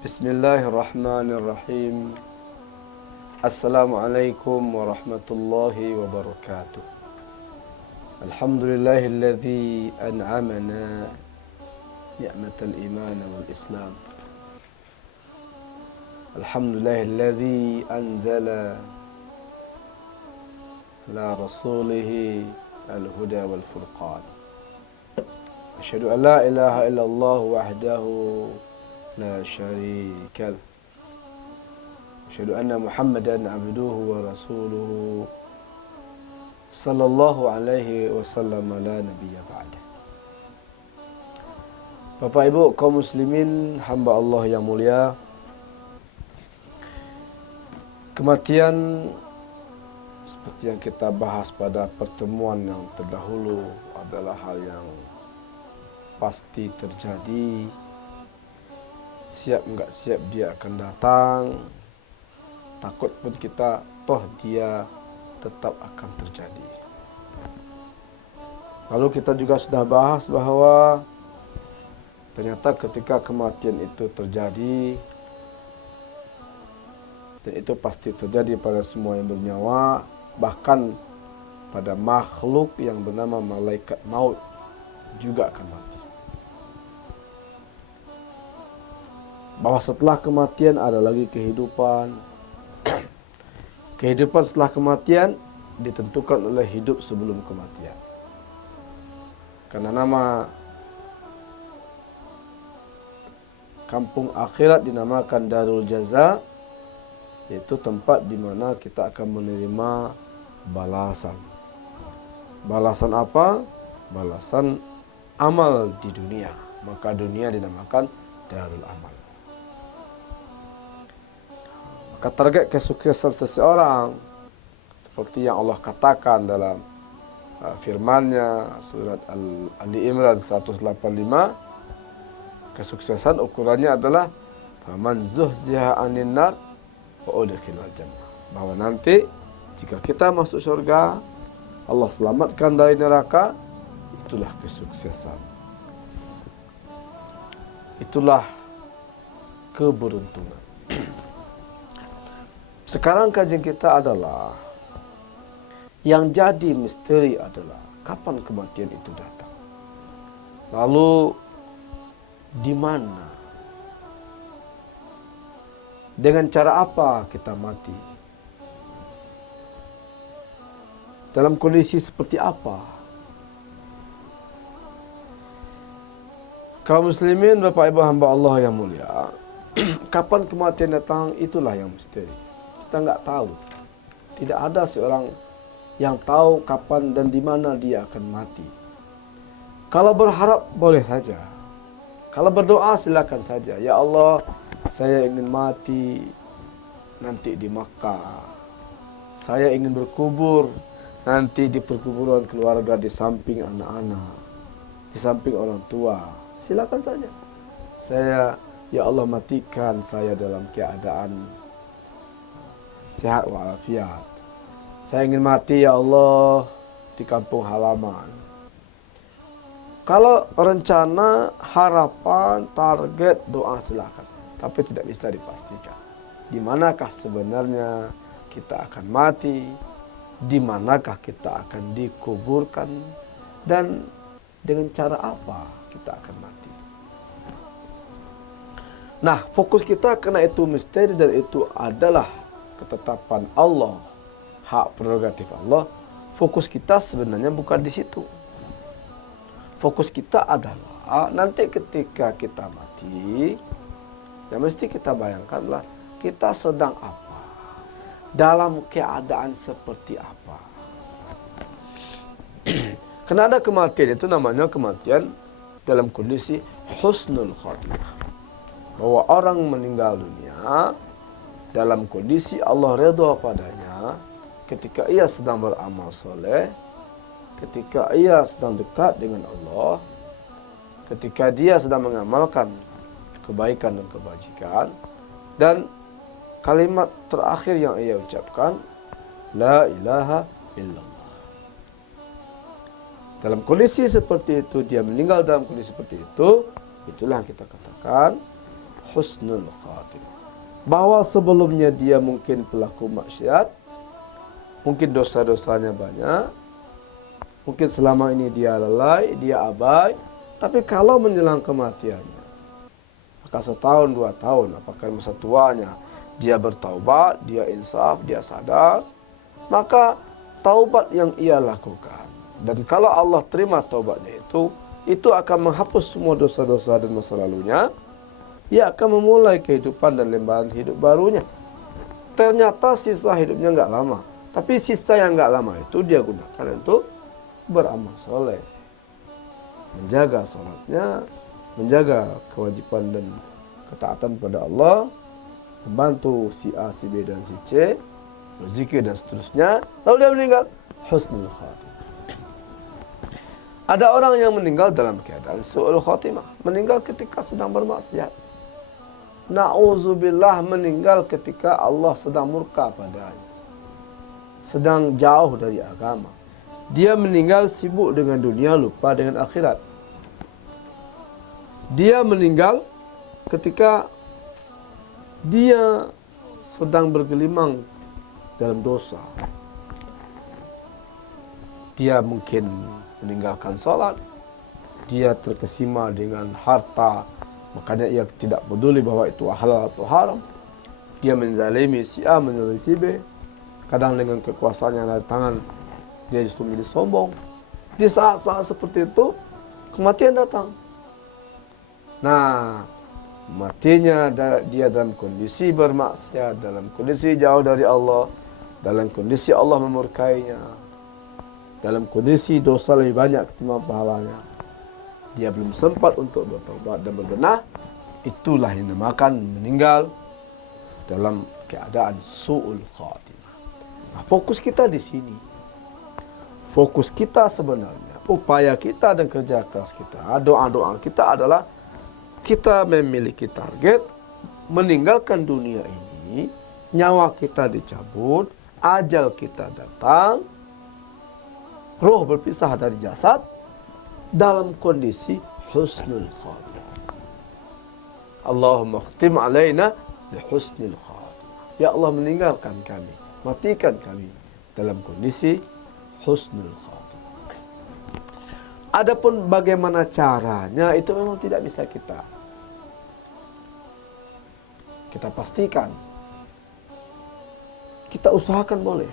Bismillahirrahmanirrahim. Assalamualaikum warahmatullahi wabarakatuh. Alhamdulillahilladzi an'amana ni'matal iman wal islam. Alhamdulillahilladzi anzala ala rasulihi al-huda wal furqan. Asyhadu an la ilaha illallah wahdahu la syarika lah. Asyhadu anna Muhammadan abduhu wa rasuluhu sallallahu alaihi wasallam la nabiyya ba'da. Bapak Ibu kaum muslimin, hamba Allah yang mulia, kematian seperti yang kita bahas pada pertemuan yang terdahulu adalah hal yang pasti terjadi. Siap enggak siap dia akan datang. Takut pun kita, toh dia tetap akan terjadi. Lalu kita juga sudah bahas bahwa ternyata ketika kematian itu terjadi, dan itu pasti terjadi pada semua yang bernyawa, bahkan pada makhluk yang bernama malaikat maut juga akan mati. Bahwa setelah kematian ada lagi kehidupan. Kehidupan setelah kematian ditentukan oleh hidup sebelum kematian. Karena nama kampung akhirat dinamakan Darul Jaza, yaitu tempat di mana kita akan menerima balasan. Balasan apa? Balasan amal di dunia. Maka dunia dinamakan Darul Amal. Maka target kesuksesan seseorang seperti yang Allah katakan dalam firman-Nya surat Ali Imran 185, kesuksesan ukurannya adalah faman zuhziha 'anil nar wa udkhilal jannah. Bahwa nanti jika kita masuk surga, Allah selamatkan dari neraka, itulah kesuksesan. Itulah keberuntungan. Sekarang kajian kita adalah yang jadi misteri adalah kapan kematian itu datang. Lalu di mana? Dengan cara apa kita mati? Dalam kondisi seperti apa? Kaum muslimin, Bapak Ibu hamba Allah yang mulia, kapan kematian datang itulah yang misteri. Kita nggak tahu. Tidak ada seorang yang tahu kapan dan di mana dia akan mati. Kalau berharap boleh saja. Kalau berdoa silakan saja. Ya Allah, saya ingin mati nanti di Makkah. Saya ingin berkubur nanti di perkuburan keluarga, di samping anak-anak, di samping orang tua. Silakan saja. Ya Allah, matikan saya dalam keadaan sehat walafiat. Saya ingin mati ya Allah di kampung halaman. Kalau rencana, harapan, target, doa silakan. Tapi tidak bisa dipastikan. Di manakah sebenarnya kita akan mati? Di manakah kita akan dikuburkan? Dan dengan cara apa kita akan mati? Nah, fokus kita karena itu misteri dan itu adalah ketetapan Allah, hak prerogatif Allah. Fokus kita sebenarnya bukan di situ. Fokus kita adalah nanti ketika kita mati, yang mesti kita bayangkanlah kita sedang apa, dalam keadaan seperti apa. Karena ada kematian itu namanya kematian dalam kondisi husnul khotimah, bahwa orang meninggal dunia dalam kondisi Allah redha padanya, ketika ia sedang beramal soleh, ketika ia sedang dekat dengan Allah, ketika dia sedang mengamalkan kebaikan dan kebajikan, dan kalimat terakhir yang ia ucapkan, la ilaha illallah. Dalam kondisi seperti itu, dia meninggal dalam kondisi seperti itu, itulah yang kita katakan husnul khatimah. Bahwa sebelumnya dia mungkin pelaku maksiat, mungkin dosa-dosanya banyak, mungkin selama ini dia lalai, dia abai, tapi kalau menjelang kematiannya, maka 1 tahun, 2 tahun, apakah masa tuanya, dia bertaubat, dia insaf, dia sadar, maka taubat yang ia lakukan, dan kalau Allah terima taubatnya itu akan menghapus semua dosa-dosa dan masa lalunya. Ia akan memulai kehidupan dan lembaran hidup barunya. Ternyata sisa hidupnya enggak lama, tapi sisa yang enggak lama itu dia gunakan untuk beramal soleh, menjaga salatnya, menjaga kewajiban dan ketaatan pada Allah, membantu si A, si B, dan si C, berzikir dan seterusnya, lalu dia meninggal husnul khatimah. Ada orang yang meninggal dalam keadaan su'ul khatimah, meninggal ketika sedang bermaksiat. Na'udzubillah, meninggal ketika Allah sedang murka padanya, sedang jauh dari agama. Dia meninggal sibuk dengan dunia, lupa dengan akhirat. Dia meninggal ketika dia sedang bergelimang dalam dosa. Dia mungkin meninggalkan salat, dia terkesima dengan harta, makanya ia tidak peduli bahwa itu halal atau haram. Dia menzalimi si A, menzalimi si B, kadang dengan kekuasaan yang ada di tangan dia justru menjadi sombong. Di saat-saat seperti itu kematian datang. Nah, matinya dia dalam kondisi bermaksiat, dalam kondisi jauh dari Allah, dalam kondisi Allah memurkainya, dalam kondisi dosa lebih banyak ketimbang pahalanya. Dia belum sempat untuk bertobat dan berbenah. Itulah yang dinamakan meninggal dalam keadaan su'ul khatimah. Nah, fokus kita di sini. Fokus kita sebenarnya, upaya kita dan kerja keras kita, doa-doa kita adalah kita memiliki target meninggalkan dunia ini, nyawa kita dicabut, ajal kita datang, roh berpisah dari jasad dalam kondisi husnul khatimah. Allahumma khtim alaina bi husnul khatimah. Ya Allah, meninggalkan kami, matikan kami dalam kondisi husnul khatimah. Adapun bagaimana caranya itu memang tidak bisa kita pastikan. Kita usahakan boleh.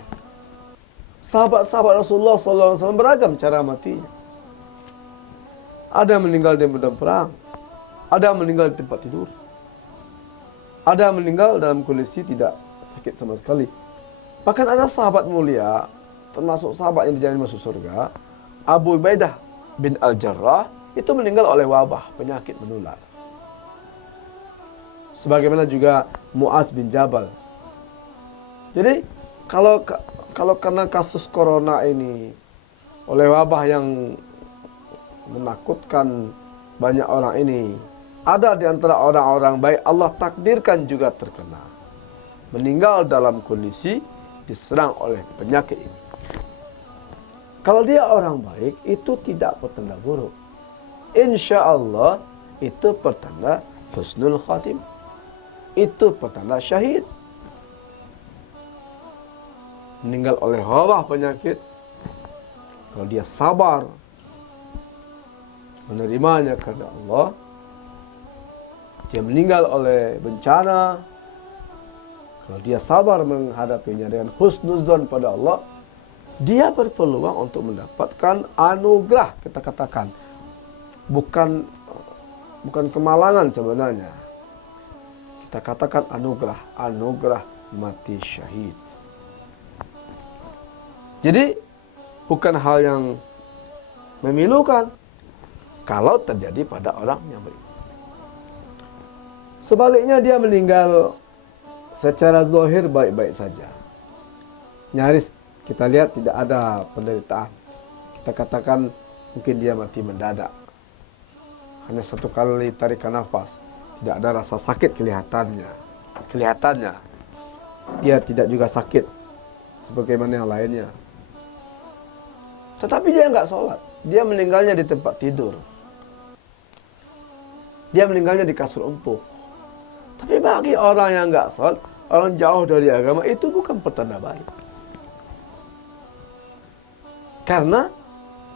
Sahabat-sahabat Rasulullah SAW beragam cara matinya. Ada yang meninggal di medan perang, ada yang meninggal di tempat tidur, ada yang meninggal dalam kondisi tidak sakit sama sekali. Bahkan ada sahabat mulia, termasuk sahabat yang dijamin masuk surga, Abu Ubaidah bin Al-Jarrah, itu meninggal oleh wabah, penyakit menular. Sebagaimana juga Mu'az bin Jabal. Jadi kalau karena kasus corona ini, oleh wabah yang menakutkan banyak orang ini, ada di antara orang-orang baik Allah takdirkan juga terkena, meninggal dalam kondisi diserang oleh penyakit ini. Kalau dia orang baik, itu tidak pertanda buruk. Insya Allah itu pertanda husnul khatim. Itu pertanda syahid. Meninggal oleh wabah penyakit, kalau dia sabar menerimanya karena Allah, dia meninggal oleh bencana, kalau dia sabar menghadapinya dengan husnuzon pada Allah, dia berpeluang untuk mendapatkan anugerah. Kita katakan bukan kemalangan sebenarnya. Kita katakan anugerah mati syahid. Jadi bukan hal yang memilukan kalau terjadi pada orang yang beriman. Sebaliknya dia meninggal secara zahir baik-baik saja. Nyaris kita lihat tidak ada penderitaan. Kita katakan mungkin dia mati mendadak. hanya satu kali tarikan nafas, tidak ada rasa sakit kelihatannya. Dia tidak juga sakit sebagaimana yang lainnya. Tetapi dia enggak sholat. Dia meninggalnya di tempat tidur. Dia meninggalnya di kasur empuk. Tapi bagi orang yang enggak sholat, orang jauh dari agama, itu bukan pertanda baik. Karena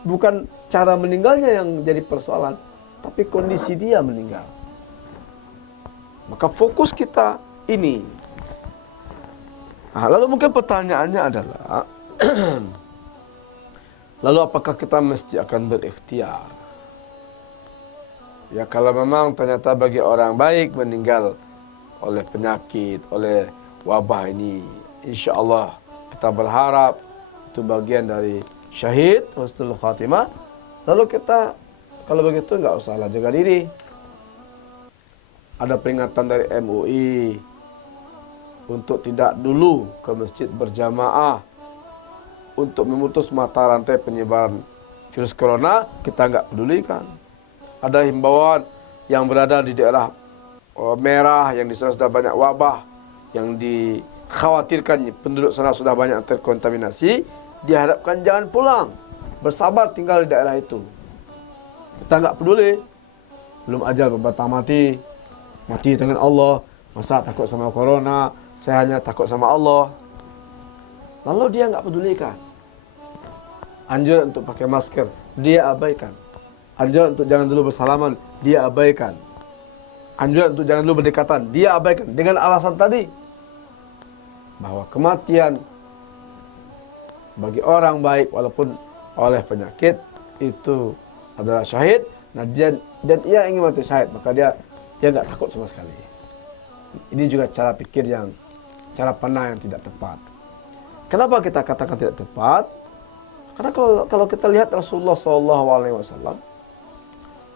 bukan cara meninggalnya yang jadi persoalan, tapi kondisi dia meninggal. Maka fokus kita ini. Nah, lalu mungkin pertanyaannya adalah, lalu apakah kita mesti akan berikhtiar? Ya kalau memang ternyata bagi orang baik meninggal oleh penyakit, oleh wabah ini, insya Allah kita berharap itu bagian dari syahid, husnul khatimah. Lalu kita kalau begitu enggak usahlah jaga diri. Ada peringatan dari MUI untuk tidak dulu ke masjid berjamaah untuk memutus mata rantai penyebaran virus corona, kita enggak pedulikan. Ada himbauan yang berada di daerah merah yang di sana sudah banyak wabah, yang dikhawatirkan penduduk sana sudah banyak terkontaminasi, diharapkan jangan pulang, bersabar tinggal di daerah itu. Kita enggak peduli, belum ajal berbatang mati dengan Allah, masa takut sama corona, saya hanya takut sama Allah. Lalu dia enggak pedulikan. Anjuran untuk pakai masker, dia abaikan. Anjuran untuk jangan dulu bersalaman, dia abaikan. Anjuran untuk jangan dulu berdekatan, dia abaikan. Dengan alasan tadi, bahwa kematian bagi orang baik walaupun oleh penyakit itu adalah syahid. Nah, dan ia ingin mati syahid, maka dia enggak takut sama sekali. Ini juga cara pikir cara pandang yang tidak tepat. Kenapa kita katakan tidak tepat? Karena kalau kita lihat Rasulullah SAW,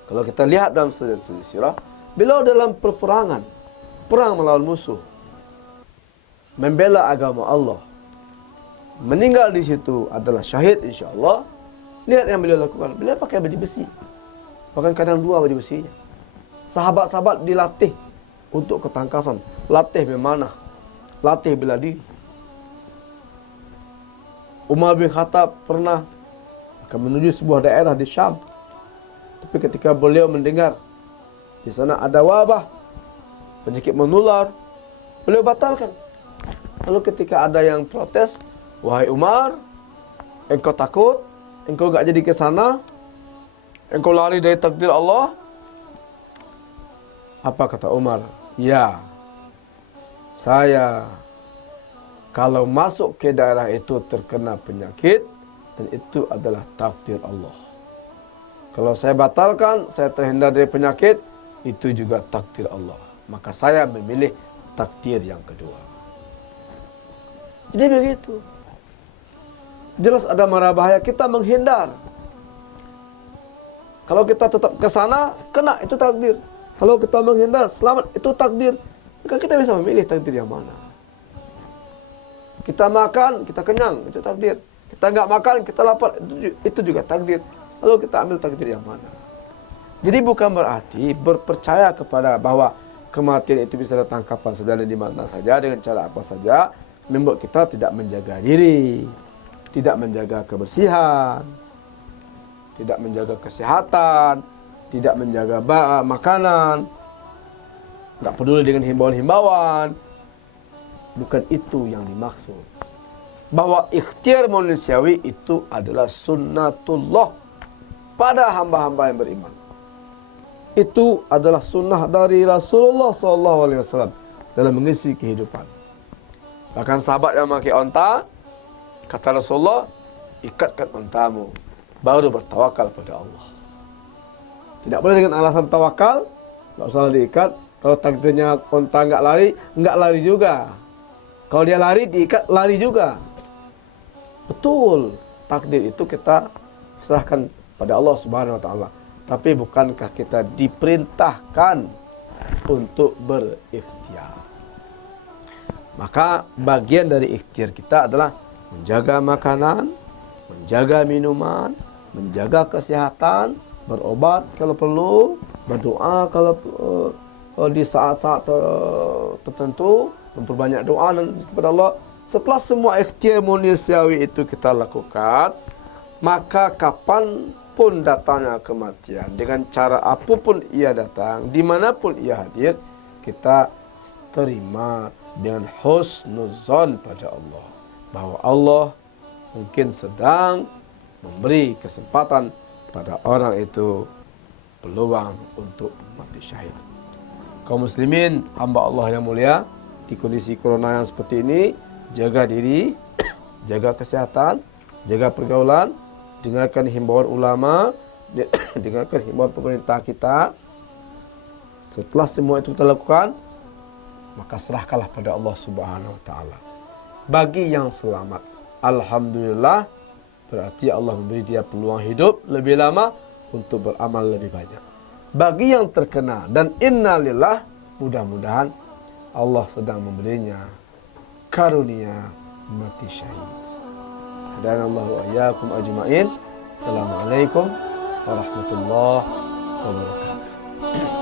kalau kita lihat dalam sejarah, beliau dalam perang melawan musuh, membela agama Allah, meninggal di situ adalah syahid insya Allah. Lihat yang beliau lakukan, beliau pakai baju besi, bahkan kadang 2 baju besinya. Sahabat-sahabat dilatih untuk ketangkasan, latih memanah, latih bela diri. Umar bin Khattab pernah akan menuju sebuah daerah di Syam, tapi ketika beliau mendengar di sana ada wabah, penyakit menular, beliau batalkan. Lalu ketika ada yang protes, wahai Umar, engkau takut, engkau gak jadi ke sana, engkau lari dari takdir Allah. Apa kata Umar? Ya, saya kalau masuk ke daerah itu terkena penyakit, dan itu adalah takdir Allah. Kalau saya batalkan, saya terhindar dari penyakit, itu juga takdir Allah. Maka saya memilih takdir yang kedua. Jadi begitu. Jelas ada mara bahaya, kita menghindar. Kalau kita tetap ke sana, kena, itu takdir. Kalau kita menghindar, selamat, itu takdir. Maka kita bisa memilih takdir yang mana. Kita makan, kita kenyang, itu takdir. Kita enggak makan, kita lapar, itu juga takdir. Lalu kita ambil takdir yang mana. Jadi bukan berarti berpercaya kepada bahwa kematian itu bisa datang kapan saja dan di mana saja, dengan cara apa saja, membuat kita tidak menjaga diri, tidak menjaga kebersihan, tidak menjaga kesehatan, tidak menjaga makanan, tidak peduli dengan himbauan-himbauan. Bukan itu yang dimaksud. Bahwa ikhtiar manusiawi itu adalah sunnatullah pada hamba-hamba yang beriman. Itu adalah sunnah dari Rasulullah SAW dalam mengisi kehidupan. Bahkan sahabat yang memakai onta, kata Rasulullah, ikatkan ontamu, baru bertawakal pada Allah. Tidak boleh dengan alasan tawakal, tidak usah diikat. Kalau takdirnya onta enggak lari juga. Kalau dia lari, diikat, lari juga. Betul, takdir itu kita serahkan pada Allah Subhanahu wa taala. Tapi bukankah kita diperintahkan untuk berikhtiar? Maka bagian dari ikhtiar kita adalah menjaga makanan, menjaga minuman, menjaga kesehatan, berobat kalau perlu, berdoa kalau di saat-saat tertentu, memperbanyak doa dan kepada Allah. Setelah semua ikhtiar manusiawi itu kita lakukan, maka kapan pun datangnya kematian, dengan cara apapun ia datang, dimanapun ia hadir, kita terima dengan husnuzon pada Allah, bahwa Allah mungkin sedang memberi kesempatan pada orang itu peluang untuk mati syahid. Kaum muslimin, hamba Allah yang mulia, di kondisi corona yang seperti ini, jaga diri, jaga kesehatan, jaga pergaulan, dengarkan himbauan ulama, dengarkan himbauan pemerintah kita. Setelah semua itu kita lakukan, maka serahkanlah pada Allah Subhanahu wa taala. Bagi yang selamat, alhamdulillah, berarti Allah memberi dia peluang hidup lebih lama untuk beramal lebih banyak. Bagi yang terkena dan innalillah, mudah-mudahan Allah sedang memberinya karunia mati syahid. Hadanallahu wa iyyakum ajma'in. Assalamualaikum warahmatullahi wabarakatuh.